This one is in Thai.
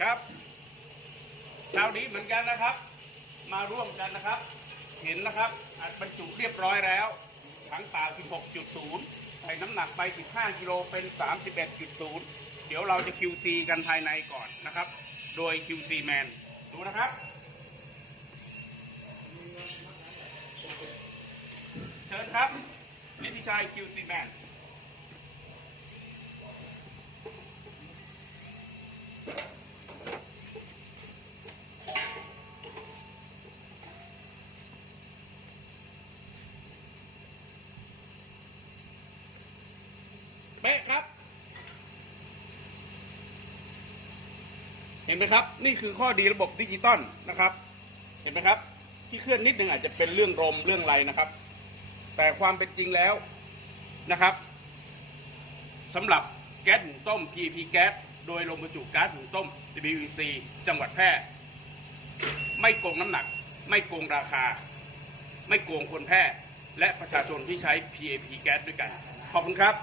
ครับเช้านี้เหมือนกันนะครับ มาร่วมกันนะครับ เห็นนะครับอัดบรรจุเรียบร้อยแล้วถังเปล่า 16.0ใส่น้ำหนักไป 15 กิโลเป็น 31.0 เดี๋ยวเราจะ QC กันภายในก่อนนะครับ โดย QC man ดูนะครับเชิญครับนิติชัย QC man เป๊ะครับ เห็นไหมครับ นี่คือข้อดีระบบดิจิตอลนะครับ เห็นไหมครับ ที่เคลื่อนนิดหนึ่งอาจจะเป็นเรื่องลมเรื่องไรนะครับ แต่ความเป็นจริงแล้วนะครับสำหรับแก๊สหุงต้ม PEP แก๊สโดยลงบรรจุก๊าซหุงต้ม WEC จังหวัดแพร่ ไม่โกงน้ำหนัก ไม่โกงราคา ไม่โกงคนแพร่ และประชาชนที่ใช้ PAP แก๊สด้วยกัน ขอบคุณครับ